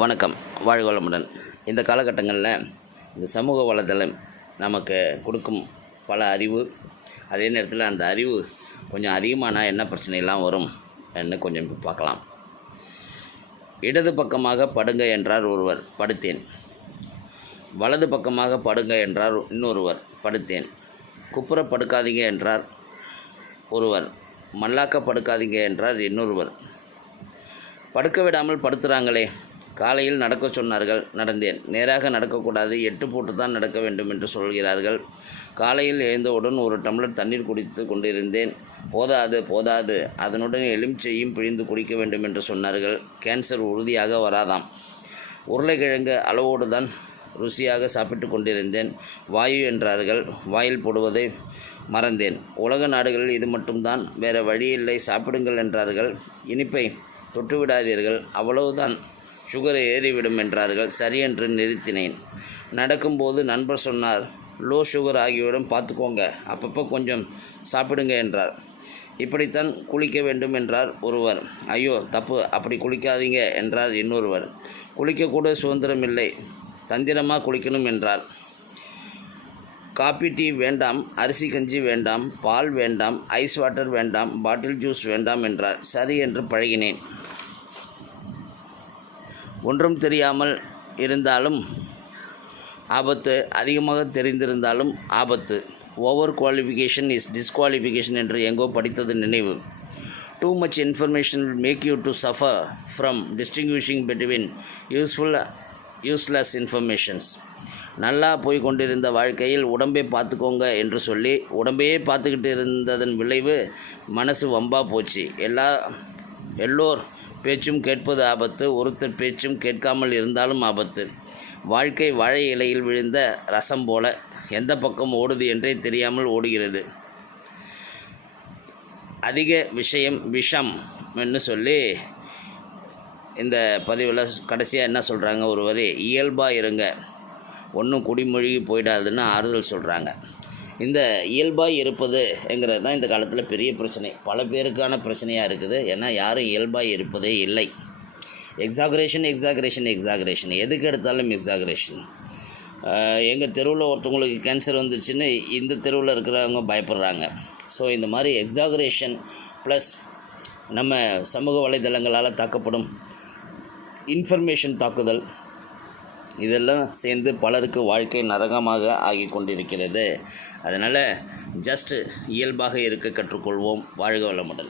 வணக்கம். வாழ்வளமுடன் இந்த காலகட்டங்களில் இந்த சமூக வலைதளம் நமக்கு கொடுக்கும் பல அறிவு அதே நேரத்தில் அந்த அறிவு கொஞ்சம் அதிகமானால் என்ன பிரச்சனையெல்லாம் வரும் என்று கொஞ்சம் பார்க்கலாம். இடது பக்கமாக படுங்க என்றார் ஒருவர் படுத்தேன். வலது பக்கமாக படுங்க என்றார் இன்னொருவர் படுத்தேன். குப்புற படுக்காதீங்க என்றார் ஒருவர் மல்லாக்க படுக்காதீங்க என்றார் இன்னொருவர். படுக்க விடாமல் படுத்துகிறாங்களே காலையில் நடக்க சொன்னார்கள் நடந்தேன். நேராக நடக்கக்கூடாது. எட்டு போட்டு தான் நடக்க வேண்டும் என்று சொல்கிறார்கள். காலையில் எழுந்தவுடன் ஒரு டம்ளர் தண்ணீர் குடித்து கொண்டிருந்தேன். போதாது போதாது. அதனுடன் எலுமிச்சையும் பிழிந்து குடிக்க வேண்டும் என்று சொன்னார்கள். கேன்சர் உறுதியாக வராதாம். உருளைக்கிழங்கு அளவோடு தான் ருசியாக சாப்பிட்டு கொண்டிருந்தேன். வாயு என்றார்கள். வாயில் போடுவதை மறந்தேன். உலக நாடுகளில் இது மட்டும்தான். வேறு வழியில்லை. சாப்பிடுங்கள் என்றார்கள். இனிப்பை தொட்டுவிடாதீர்கள். அவ்வளவுதான். சுகர் ஏறிவிடும் என்றார்கள். சரி என்று நிறுத்தினேன். நடக்கும்போது நண்பர் சொன்னார் லோ சுகர் ஆகிவிடும் பார்த்துக்கோங்க. அப்பப்போ கொஞ்சம் சாப்பிடுங்க என்றார். இப்படித்தான் குளிக்க வேண்டும் என்றார் ஒருவர். ஐயோ தப்பு. அப்படி குளிக்காதீங்க என்றார் இன்னொருவர். குளிக்கக்கூட சுதந்திரம் இல்லை. தந்திரமாக குளிக்கணும் என்றார். காபி டீ வேண்டாம். அரிசி கஞ்சி வேண்டாம். பால் வேண்டாம். ஐஸ் வாட்டர் வேண்டாம். பாட்டில் ஜூஸ் வேண்டாம் என்றார். சரி என்று பழகினேன். ஒன்றும் தெரியாமல் இருந்தாலும் ஆபத்து அதிகமாக தெரிந்திருந்தாலும் ஆபத்து. ஓவர் குவாலிஃபிகேஷன் இஸ் டிஸ்குவாலிஃபிகேஷன் என்று எங்கோ படித்தது நினைவு. Too much information will make you to suffer from distinguishing between useful useless informations நல்லா போய் கொண்டிருந்த வாழ்க்கையில் உடம்பை பார்த்துக்கோங்க என்று சொல்லி உடம்பையே பார்த்துக்கிட்டு இருந்ததன் விளைவு மனசு வம்பா போச்சு. எல்லா எல்லோர் பேச்சும் கேட்பது ஆபத்து ஒருத்தர் பேச்சும் கேட்காமல் இருந்தாலும் ஆபத்து. வாழ்க்கை வாழை இலையில் விழுந்த ரசம் போல எந்த பக்கம் ஓடுது என்றே தெரியாமல் ஓடுகிறது. அதிக விஷயம் விஷம் என்று சொல்லி இந்த பதிவில் கடைசியாக என்ன சொல்கிறாங்க ஒரு வரி இயல்பாக இருங்க. ஒன்றும் குடிமொழிகி போயிடாதுன்னு ஆறுதல் சொல்கிறாங்க இந்த இயல்பாக இருப்பதுங்கிறது தான் இந்த காலத்தில் பெரிய பிரச்சனை. பல பேருக்கான பிரச்சனையாக இருக்குது. ஏன்னா யாரும் இயல்பாக இருப்பதே இல்லை. எக்ஸாகரேஷன் எக்ஸாகரேஷன் எக்ஸாகரேஷன் எதுக்கு எடுத்தாலும் எக்ஸாகரேஷன் எங்கள் தெருவில் ஒருத்தவங்களுக்கு கேன்சர் வந்துருச்சுன்னு இந்த தெருவில் இருக்கிறவங்க பயப்படுறாங்க. ஸோ இந்த மாதிரி எக்ஸாகரேஷன் ப்ளஸ் நம்ம சமூக வலைதளங்களால் தாக்கப்படும் இன்ஃபர்மேஷன் தாக்குதல் இதெல்லாம் சேர்ந்து பலருக்கு வாழ்க்கை நரகமாக ஆகி கொண்டிருக்கிறது. அதனால் ஜஸ்ட் இயல்பாக இருக்க கற்றுக்கொள்வோம். வாழ்க வளமுடன்.